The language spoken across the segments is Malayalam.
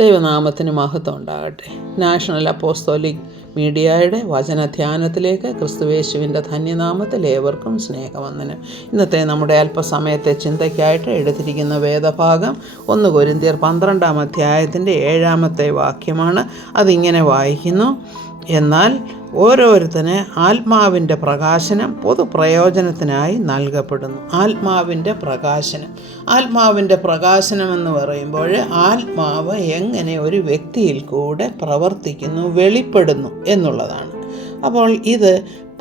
ദൈവനാമത്തിന് മഹത്വം ഉണ്ടാകട്ടെ. നാഷണൽ അപ്പോസ്തോലിക് മീഡിയയുടെ വചനധ്യാനത്തിലേക്ക് ക്രിസ്തുയേശുവിൻ്റെ ധന്യനാമത്തിൽ ഏവർക്കും സ്നേഹവന്ദനം. ഇന്നത്തെ നമ്മുടെ അല്പസമയത്തെ ചിന്തയ്ക്കായിട്ട് എടുത്തിരിക്കുന്ന വേദഭാഗം 1 കൊരിന്ത്യർ 12-ാം അധ്യായത്തിൻ്റെ 7-ാമത്തെ വാക്യമാണ്. അതിങ്ങനെ വായിക്കുന്നു: എന്നാൽ ഓരോരുത്തന് ആത്മാവിൻ്റെ പ്രകാശനം പൊതുപ്രയോജനത്തിനായി നൽകപ്പെടുന്നു. ആത്മാവിൻ്റെ പ്രകാശനം എന്ന് പറയുമ്പോൾ ആത്മാവ് എങ്ങനെ ഒരു വ്യക്തിയിൽ കൂടെ പ്രവർത്തിക്കുന്നു, വെളിപ്പെടുന്നു എന്നുള്ളതാണ്. അപ്പോൾ ഇത്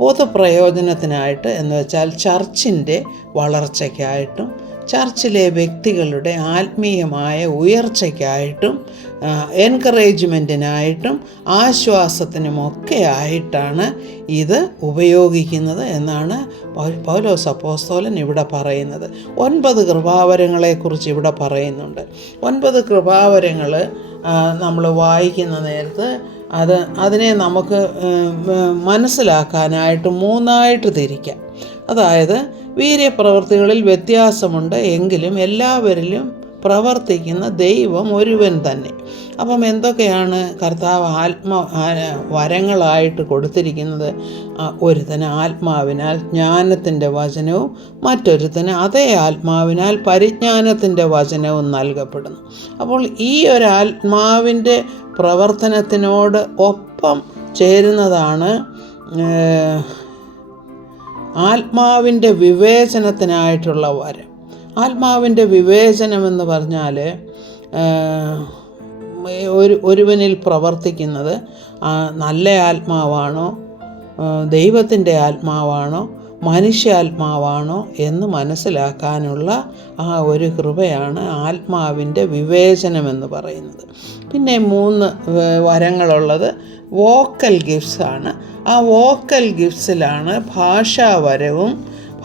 പൊതുപ്രയോജനത്തിനായിട്ട് എന്ന് വെച്ചാൽ ചർച്ചിൻ്റെ വളർച്ചയ്ക്കായിട്ടും ചർച്ചിലെ വ്യക്തികളുടെ ആത്മീയമായ ഉയർച്ചയ്ക്കായിട്ടും എൻകറേജ്മെൻറ്റിനായിട്ടും ആശ്വാസത്തിനുമൊക്കെ ആയിട്ടാണ് ഇത് ഉപയോഗിക്കുന്നത് എന്നാണ് പൗലോസ് അപ്പോസ്തലൻ ഇവിടെ പറയുന്നത്. 9 കൃപാവരങ്ങളെക്കുറിച്ച് ഇവിടെ പറയുന്നുണ്ട്. 9 കൃപാവരങ്ങൾ നമ്മൾ വായിക്കുന്ന നേരത്ത് അതിനെ നമുക്ക് മനസ്സിലാക്കാനായിട്ട് 3ആയിട്ട് തിരിക്കാം. അതായത് വീര്യപ്രവൃത്തികളിൽ വ്യത്യാസമുണ്ട് എങ്കിലും എല്ലാവരിലും പ്രവർത്തിക്കുന്ന ദൈവം ഒരുവൻ തന്നെ. അപ്പം എന്തൊക്കെയാണ് കർത്താവ് വരങ്ങളായിട്ട് കൊടുത്തിരിക്കുന്നത്? ഒരുത്തന് ആത്മാവിനാൽ ജ്ഞാനത്തിൻ്റെ വചനവും മറ്റൊരുത്തന് അതേ ആത്മാവിനാൽ പരിജ്ഞാനത്തിൻ്റെ വചനവും നൽകപ്പെടുന്നു. അപ്പോൾ ഈ ഒരു ആത്മാവിൻ്റെ പ്രവർത്തനത്തിനോട് ഒപ്പം ചേരുന്നതാണ് ആത്മാവിൻ്റെ വിവേചനത്തിനായിട്ടുള്ള വരം. ആത്മാവിൻ്റെ വിവേചനമെന്ന് പറഞ്ഞാൽ ഒരുവനിൽ പ്രവർത്തിക്കുന്നത് നല്ല ആത്മാവാണോ, ദൈവത്തിൻ്റെ ആത്മാവാണോ, മനുഷ്യാത്മാവാണോ എന്ന് മനസ്സിലാക്കാനുള്ള ആ ഒരു കൃപയാണ് ആത്മാവിൻ്റെ വിവേചനമെന്ന് പറയുന്നത്. പിന്നെ 3 വരങ്ങളുള്ളത് വോക്കൽ ഗിഫ്റ്റ്സ് ആണ്. ആ വോക്കൽ ഗിഫ്റ്റ്സിലാണ്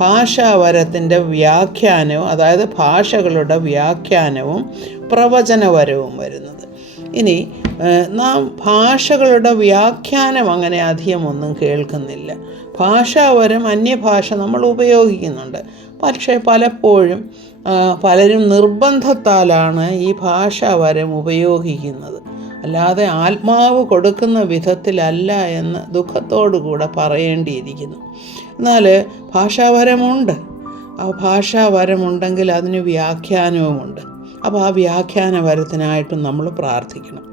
ഭാഷാവരത്തിൻ്റെ വ്യാഖ്യാനവും, അതായത് ഭാഷകളുടെ വ്യാഖ്യാനവും പ്രവചനവരവും വരുന്നത്. ഇനി നാം ഭാഷകളുടെ വ്യാഖ്യാനം അങ്ങനെ അധികമൊന്നും കേൾക്കുന്നില്ല. ഭാഷാവരം അന്യഭാഷ നമ്മൾ ഉപയോഗിക്കുന്നുണ്ട്. പക്ഷേ പലപ്പോഴും പലരും നിർബന്ധത്താലാണ് ഈ ഭാഷാവരം ഉപയോഗിക്കുന്നത്, അല്ലാതെ ആത്മാവ് കൊടുക്കുന്ന വിധത്തിലല്ല എന്ന് ദുഃഖത്തോടു കൂടെ പറയേണ്ടിയിരിക്കുന്നു. എന്നാൽ ഭാഷാവരമുണ്ട്. ആ ഭാഷാവരമുണ്ടെങ്കിൽ അതിന് വ്യാഖ്യാനവുമുണ്ട്. അപ്പോൾ ആ വ്യാഖ്യാന വരത്തിനായിട്ടും നമ്മൾ പ്രാർത്ഥിക്കണം.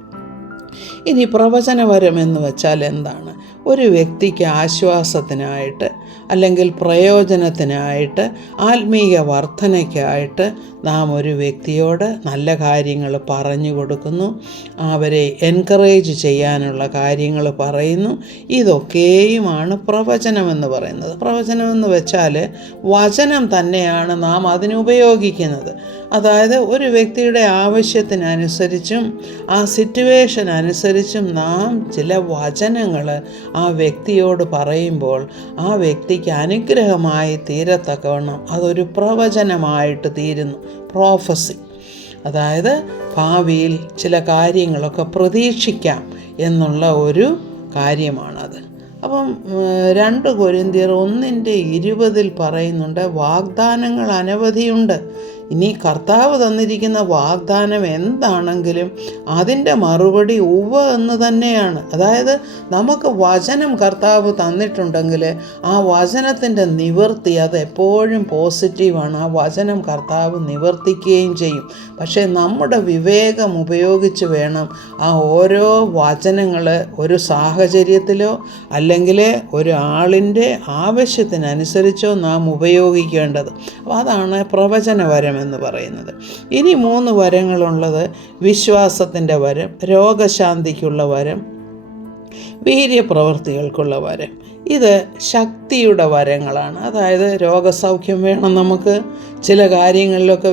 ഇനി പ്രവചനവരം എന്ന് വെച്ചാൽ എന്താണ്? ഒരു വ്യക്തിക്ക് ആശ്വാസത്തിനായിട്ട് അല്ലെങ്കിൽ പ്രയോജനത്തിനായിട്ട് ആത്മീയ വർധനയ്ക്കായിട്ട് നാം ഒരു വ്യക്തിയോട് നല്ല കാര്യങ്ങൾ പറഞ്ഞു കൊടുക്കുന്നു, അവരെ എൻകറേജ് ചെയ്യാനുള്ള കാര്യങ്ങൾ പറയുന്നു. ഇതൊക്കെയുമാണ് പ്രവചനമെന്ന് പറയുന്നത്. പ്രവചനമെന്ന് വെച്ചാൽ വചനം തന്നെയാണ് നാം അതിനുപയോഗിക്കുന്നത്. അതായത് ഒരു വ്യക്തിയുടെ ആവശ്യത്തിനനുസരിച്ചും ആ സിറ്റുവേഷൻ അനുസരിച്ചും നാം ചില വചനങ്ങൾ ആ വ്യക്തിയോട് പറയുമ്പോൾ ആ വ്യക്തിക്ക് അനുഗ്രഹമായി തീരത്തക്കവണ്ണം അതൊരു പ്രവചനമായിട്ട് തീരുന്നു. പ്രോഫസി, അതായത് ഭാവിയിൽ ചില കാര്യങ്ങളൊക്കെ പ്രതീക്ഷിക്കാം എന്നുള്ള ഒരു കാര്യമാണത്. അപ്പം 2 കൊരിന്ത്യർ 1:20 പറയുന്നുണ്ട്, വാഗ്ദാനങ്ങൾ അനവധിയുണ്ട്. ഇനി കർത്താവ് തന്നിരിക്കുന്ന വാഗ്ദാനം എന്താണെങ്കിലും അതിൻ്റെ മറുപടി ഉവ്വ് എന്ന് തന്നെയാണ്. അതായത് നമുക്ക് വചനം കർത്താവ് തന്നിട്ടുണ്ടെങ്കിൽ ആ വചനത്തിൻ്റെ നിവൃത്തി അത് എപ്പോഴും പോസിറ്റീവാണ്. ആ വചനം കർത്താവ് നിവർത്തിക്കുകയും ചെയ്യും. പക്ഷേ നമ്മുടെ വിവേകം ഉപയോഗിച്ച് വേണം ആ ഓരോ വചനങ്ങൾ ഒരു സാഹചര്യത്തിലോ അല്ലെങ്കിൽ ഒരു ആളിൻ്റെ ആവശ്യത്തിനനുസരിച്ചോ നാം ഉപയോഗിക്കേണ്ടത്. അപ്പോൾ അതാണ് പ്രവചനവരം എന്ന് പറയുന്നത്. ഇനി 3 വരങ്ങളുള്ളത് വിശ്വാസത്തിൻ്റെ വരം, രോഗശാന്തിക്കുള്ള വരം, വീര്യപ്രവൃത്തികൾക്കുള്ള വരം. ഇത് ശക്തിയുടെ വരങ്ങളാണ്. അതായത് രോഗസൗഖ്യം വേണം നമുക്ക്, ചില കാര്യങ്ങളിലൊക്കെ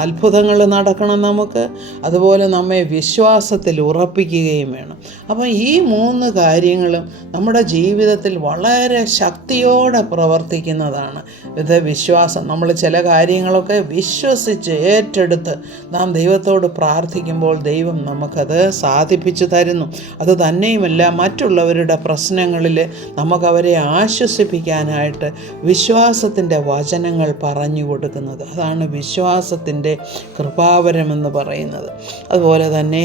അത്ഭുതങ്ങൾ നടക്കണം നമുക്ക്, അതുപോലെ നമ്മെ വിശ്വാസത്തിൽ ഉറപ്പിക്കുകയും വേണം. അപ്പം ഈ 3 കാര്യങ്ങളും നമ്മുടെ ജീവിതത്തിൽ വളരെ ശക്തിയോടെ പ്രവർത്തിക്കുന്നതാണ്. ഇത് വിശ്വാസം. നമ്മൾ ചില കാര്യങ്ങളൊക്കെ വിശ്വസിച്ച് ഏറ്റെടുത്ത് നാം ദൈവത്തോട് പ്രാർത്ഥിക്കുമ്പോൾ ദൈവം നമുക്കത് സാധിപ്പിച്ചു തരുന്നു. അത് തന്നെയുമല്ല, മറ്റുള്ളവരുടെ പ്രശ്നങ്ങളിൽ നമുക്ക് അവരെ ആശ്വസിപ്പിക്കാനായിട്ട് വിശ്വാസത്തിൻ്റെ വചനങ്ങൾ പറഞ്ഞു കൊടുക്കുന്നത്. അതാണ് വിശ്വാസത്തിൻ്റെ കൃപാവരമെന്ന് പറയുന്നത്. അതുപോലെ തന്നെ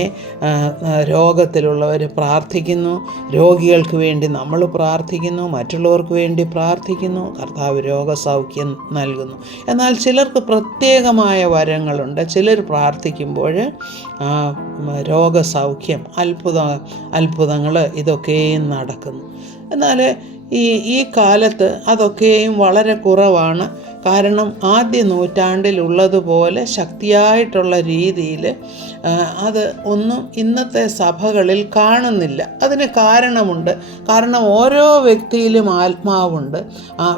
രോഗത്തിലുള്ളവർ പ്രാർത്ഥിക്കുന്നു, രോഗികൾക്ക് വേണ്ടി നമ്മൾ പ്രാർത്ഥിക്കുന്നു, മറ്റുള്ളവർക്ക് വേണ്ടി പ്രാർത്ഥിക്കുന്നു, കർത്താവ് രോഗസൗഖ്യം നൽകുന്നു. എന്നാൽ ചിലർക്ക് പ്രത്യേകമായ വരങ്ങളുണ്ട്. ചിലർ പ്രാർത്ഥിക്കുമ്പോൾ രോഗസൗഖ്യം, അത്ഭുതങ്ങൾ ഇതൊക്കെയും നടക്കുന്നു. എന്നാൽ ഈ കാലത്ത് അതൊക്കെയും വളരെ കുറവാണ്. കാരണം ആദ്യ നൂറ്റാണ്ടിലുള്ളതുപോലെ ശക്തിയായിട്ടുള്ള രീതിയിൽ അത് ഒന്നും ഇന്നത്തെ സഭകളിൽ കാണുന്നില്ല. അതിന് കാരണമുണ്ട്. കാരണം ഓരോ വ്യക്തിയിലും ആത്മാവുണ്ട്.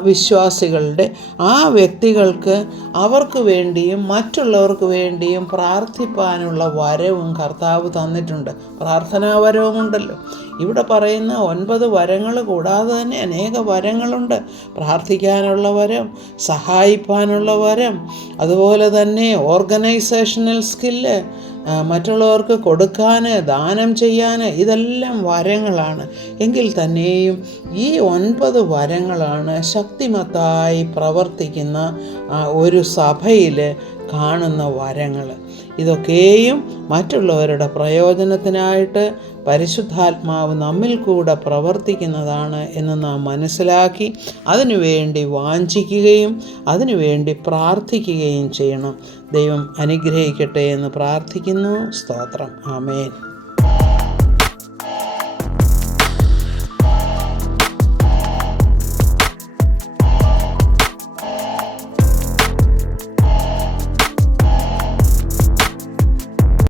വിശ്വാസികളുടെ ആ വ്യക്തികൾക്ക് അവർക്ക് വേണ്ടിയും മറ്റുള്ളവർക്ക് വേണ്ടിയും പ്രാർത്ഥിപ്പാനുള്ള വരവും കർത്താവ് തന്നിട്ടുണ്ട്. പ്രാർത്ഥനാവരവുമുണ്ടല്ലോ. ഇവിടെ പറയുന്ന 9 വരങ്ങൾ കൂടാതെ തന്നെ അനേക വരങ്ങളുണ്ട്. പ്രാർത്ഥിക്കാനുള്ള വരം, സഹായിപ്പാനുള്ള വരം, അതുപോലെ തന്നെ ഓർഗനൈസേഷണൽ സ്കില്ല്, മറ്റുള്ളവർക്ക് കൊടുക്കാൻ, ദാനം ചെയ്യാൻ, ഇതെല്ലാം വരങ്ങളാണ്. എങ്കിൽ തന്നെയും ഈ 9 വരങ്ങളാണ് ശക്തിമത്തായി പ്രവർത്തിക്കുന്ന ഒരു സഭയിൽ കാണുന്ന വരങ്ങൾ. ഇതൊക്കെയും മറ്റുള്ളവരുടെ പ്രയോജനത്തിനായിട്ട് പരിശുദ്ധാത്മാവ് നമ്മിൽ കൂടെ പ്രവർത്തിക്കുന്നതാണ് എന്ന് നാം മനസ്സിലാക്കി അതിനുവേണ്ടി വാഞ്ചിക്കുകയും അതിനുവേണ്ടി പ്രാർത്ഥിക്കുകയും ചെയ്യണം. ദൈവം അനുഗ്രഹിക്കട്ടെ എന്ന് പ്രാർത്ഥിക്കുന്നു. സ്തോത്രം. ആമേൻ.